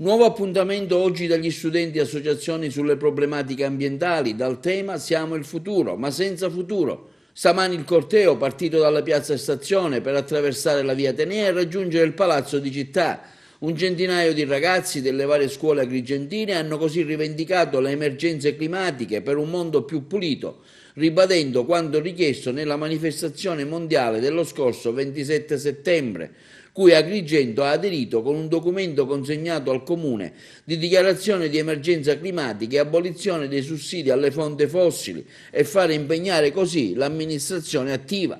Nuovo appuntamento oggi dagli studenti e associazioni sulle problematiche ambientali, dal tema Siamo il futuro, ma senza futuro. Stamani il corteo partito dalla piazza Stazione per attraversare la via Atenea e raggiungere il Palazzo di Città. Un centinaio di ragazzi delle varie scuole agrigentine hanno così rivendicato le emergenze climatiche per un mondo più pulito, ribadendo quanto richiesto nella manifestazione mondiale dello scorso 27 settembre, cui Agrigento ha aderito con un documento consegnato al Comune di dichiarazione di emergenza climatica e abolizione dei sussidi alle fonti fossili e fare impegnare così l'amministrazione attiva.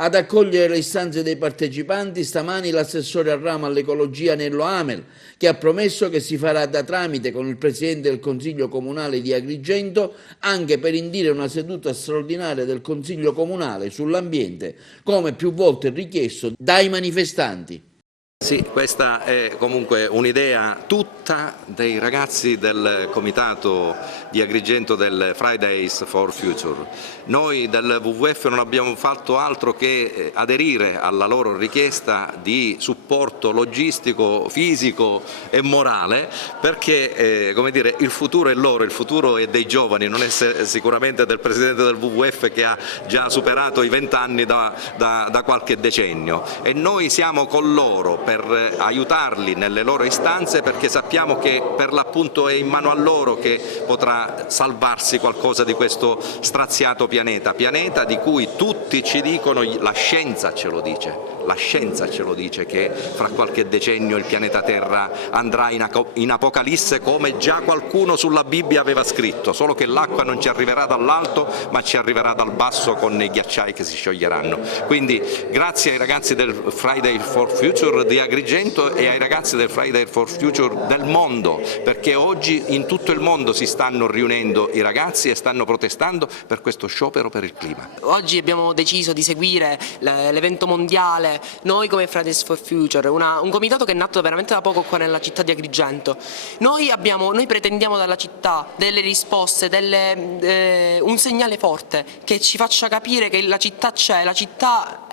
Ad accogliere le istanze dei partecipanti stamani l'assessore al ramo all'ecologia Nello Amel, che ha promesso che si farà da tramite con il presidente del Consiglio Comunale di Agrigento anche per indire una seduta straordinaria del Consiglio Comunale sull'ambiente, come più volte richiesto dai manifestanti. Sì, questa è comunque un'idea tutta dei ragazzi del comitato di Agrigento del Fridays for Future. Noi del WWF non abbiamo fatto altro che aderire alla loro richiesta di supporto logistico, fisico e morale, perché come dire, il futuro è loro, il futuro è dei giovani, non è sicuramente del presidente del WWF che ha già superato i 20 anni da qualche decennio, e noi siamo con loro per aiutarli nelle loro istanze, perché sappiamo che per l'appunto è in mano a loro che potrà salvarsi qualcosa di questo straziato pianeta di cui tutti ci dicono, la scienza ce lo dice che fra qualche decennio il pianeta Terra andrà in apocalisse, come già qualcuno sulla Bibbia aveva scritto, solo che l'acqua non ci arriverà dall'alto ma ci arriverà dal basso con i ghiacciai che si scioglieranno. Quindi grazie ai ragazzi del Friday for Future di Agrigento e ai ragazzi del Friday for Future del mondo, perché oggi in tutto il mondo si stanno riunendo i ragazzi e stanno protestando per questo sciopero per il clima. Oggi abbiamo deciso di seguire l'evento mondiale, noi come Fridays for Future, un comitato che è nato veramente da poco qua nella città di Agrigento. Noi pretendiamo dalla città delle risposte, un segnale forte che ci faccia capire che la città c'è, la città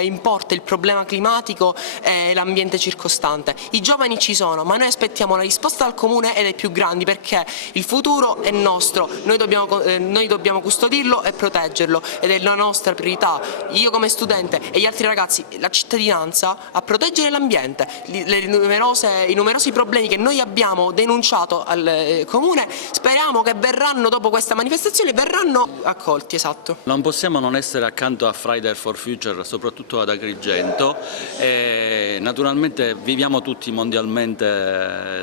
importa il problema climatico e l'ambiente circostante. I giovani ci sono, ma noi aspettiamo la risposta dal comune e dai più grandi, perché il futuro è nostro, noi dobbiamo custodirlo e proteggerlo, ed è la nostra priorità, io come studente e gli altri ragazzi, la cittadinanza, a proteggere l'ambiente. I numerosi problemi che noi abbiamo denunciato al comune, speriamo che dopo questa manifestazione verranno accolti. Esatto. Non possiamo non essere accanto a Friday for Future, soprattutto ad Agrigento. Naturalmente viviamo tutti mondialmente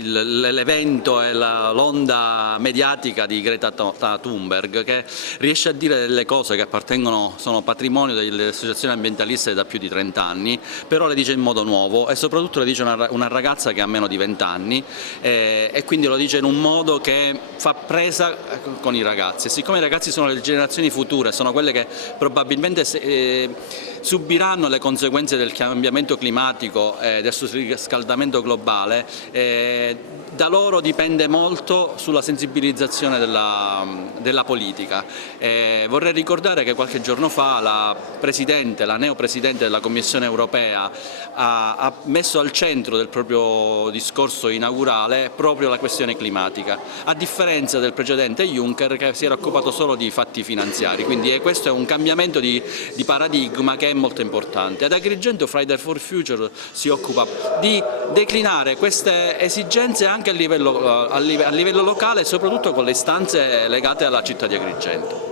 l'evento e l'onda mediatica di Greta Thunberg, che riesce a dire delle cose che sono patrimonio delle associazioni ambientaliste da più di 30 anni, però le dice in modo nuovo e soprattutto le dice una ragazza che ha meno di 20 anni e quindi lo dice in un modo che fa presa con i ragazzi. E siccome i ragazzi sono le generazioni future, sono quelle che probabilmente subiranno le conseguenze del cambiamento climatico e del surriscaldamento globale, da loro dipende molto sulla sensibilizzazione della politica. Vorrei ricordare che qualche giorno fa la neopresidente della Commissione europea ha messo al centro del proprio discorso inaugurale proprio la questione climatica, a differenza del precedente Juncker che si era occupato solo di fatti finanziari, quindi questo è un cambiamento di paradigma che è molto importante. Ad Agrigento Friday for Future si occupa di declinare queste esigenze anche a livello locale e soprattutto con le istanze legate alla città di Agrigento.